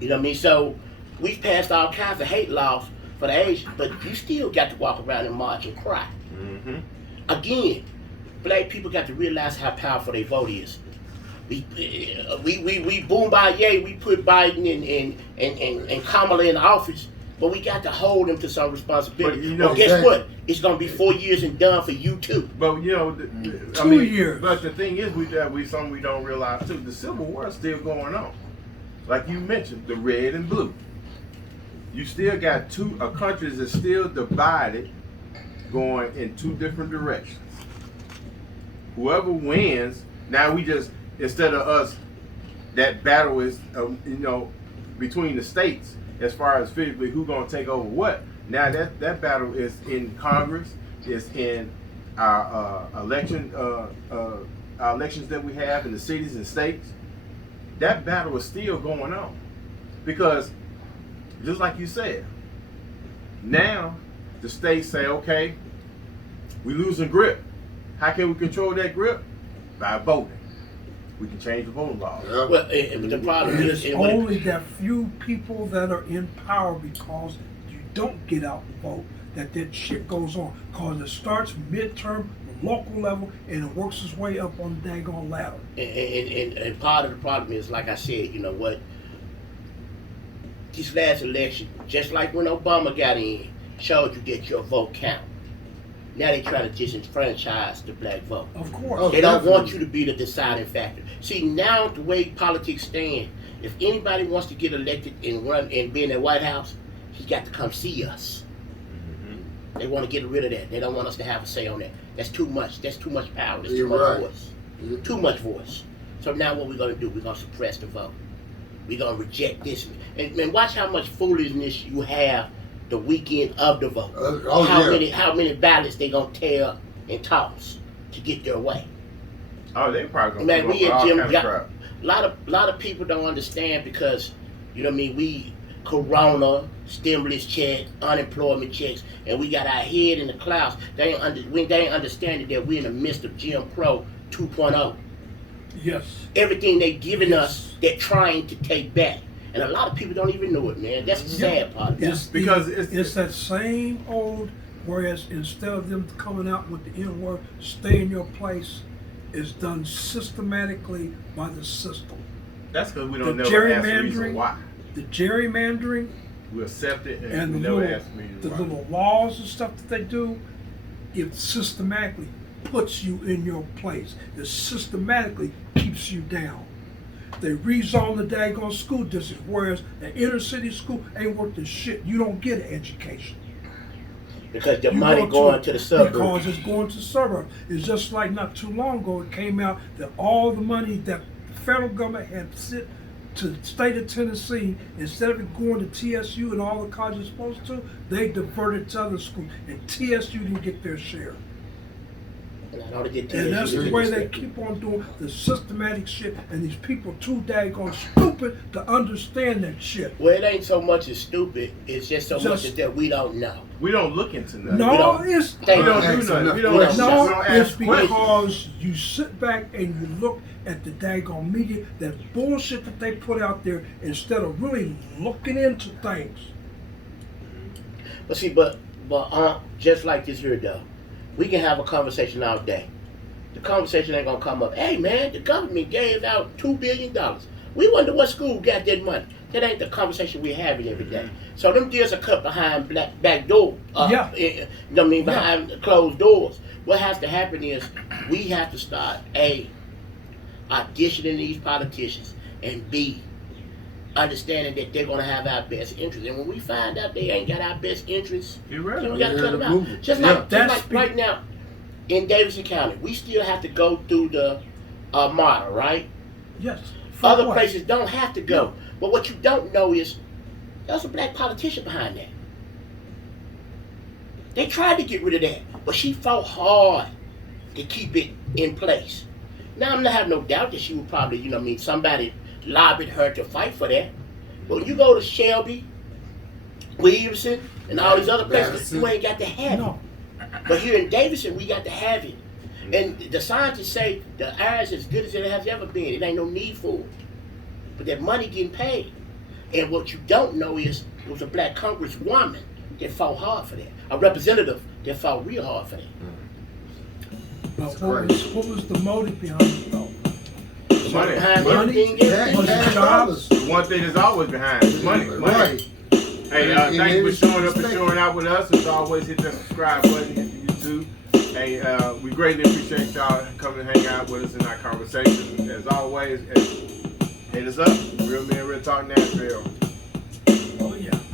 You know what I mean? So we've passed all kinds of hate laws for the Asians, but you still got to walk around and march and cry. Mm-hmm. Again, black people got to realize how powerful their vote is. We boom by yay, we put Biden and Kamala in office, but we got to hold them to some responsibility. But you know, well, guess exactly. what? It's gonna be 4 years and done for you too. But you know, I 2 mean, years. But the thing is, something we don't realize too. The Civil War is still going on. Like you mentioned, the red and blue. You still got two countries that's still divided, going in two different directions. Whoever wins, now we just instead of us, that battle is between the states as far as physically who's gonna take over what. Now that battle is in Congress, it's in our elections that we have in the cities and states. That battle is still going on because, just like you said, now the states say, okay, we losing grip. How can we control that grip? By voting. We can change the voting laws. Yep. Well, but the problem And is, it's only that few people that are in power because you don't get out and vote that shit goes on. Because it starts midterm, local level, and it works its way up on the daggone ladder. and part of the problem is, like I said, you know what? This last election, just like when Obama got in, showed you that your vote count. Now they try to disenfranchise the black vote. Of course. Oh, They don't definitely. want you to be the deciding factor. See, now the way politics stand, if anybody wants to get elected and run and be in the White House, he's got to come see us. Mm-hmm. They want to get rid of that. They don't want us to have a say on that. That's too much. That's too much power. That's You're too much right. voice. Yeah. Too much voice. So now what we're going to do, we're going to suppress the vote. We're going to reject this. And watch how much foolishness you have the weekend of the vote. How many ballots they going to tear up and toss to get their way. Oh, they probably gonna Man, come up we with at all Jim kind of got crap. a lot of people don't understand because, you know what I mean, we corona, stimulus check, unemployment checks, and we got our head in the clouds. They ain't understanding that we're in the midst of Jim Crow 2.0. Yes. Everything they giving us, they're trying to take back. And a lot of people don't even know it, man. That's the sad part about it. It's that same old, whereas instead of them coming out with the N word, stay in your place, is done systematically by the system. That's because we The don't never ask the reason gerrymandering, why. the gerrymandering, We accept it and and we the never little, ask the reason the why. little laws and stuff that they do, it systematically puts you in your place. It systematically keeps you down. They rezone the daggone school district, whereas the inner city school ain't worth the shit. You don't get an education. Because the You money go going to the suburbs. Because it's going to the suburbs. It's just like not too long ago it came out that all the money that the federal government had sent to the state of Tennessee, instead of it going to TSU and all the colleges supposed to, they diverted to other schools. And TSU didn't get their share. And that's the way they keep on doing the systematic shit, and these people too daggone stupid to understand that shit. Well, it ain't so much as stupid. It's just so much Just- as that we don't know. We don't look into nothing. No, don't- it's Thank We don't you. do nothing. We We don't, don't- we no, don't it's ask questions. because you sit back and you look at the daggone media, that bullshit that they put out there, instead of really looking into things. But see, just like this here though, we can have a conversation all day. The conversation ain't gonna come up. Hey man, the government gave out $2 billion. We wonder what school got that money. That ain't the conversation we're having every day. So them deals are cut behind back door. Yeah. You know what I mean? Behind closed doors. What has to happen is we have to start auditioning these politicians, and B, understanding that they're gonna have our best interests. And when we find out they ain't got our best interests, You're right. then we gotta Yeah, cut them out. move it. Just Yeah. like right now in Davidson County, we still have to go through the model, right? Yes. For Other what? places don't have to go. But what you don't know is there's a black politician behind that. They tried to get rid of that, but she fought hard to keep it in place. Now I'm not having no doubt that she would probably, you know what I mean, somebody lobbied her to fight for that. But when you go to Shelby, Williamson, and all these other places, Madison. you ain't got to have No. it. But here in Davidson, we got to have it. And the scientists say the air is as good as it has ever been. It ain't no need for it. But that money getting paid. And what you don't know is it was a black congresswoman that fought hard for that. A representative that fought real hard for that. But what was the motive behind it though? Money. Behind Money. everything, everything. Was it jobs? The one thing that's always behind is money. Right. Hey, thank you for showing up and showing out with us. As always, hit that subscribe button, hit the YouTube. Hey, we greatly appreciate y'all coming and hang out with us in our conversation. As always, hit us up. Real Men, Real Talk Nashville.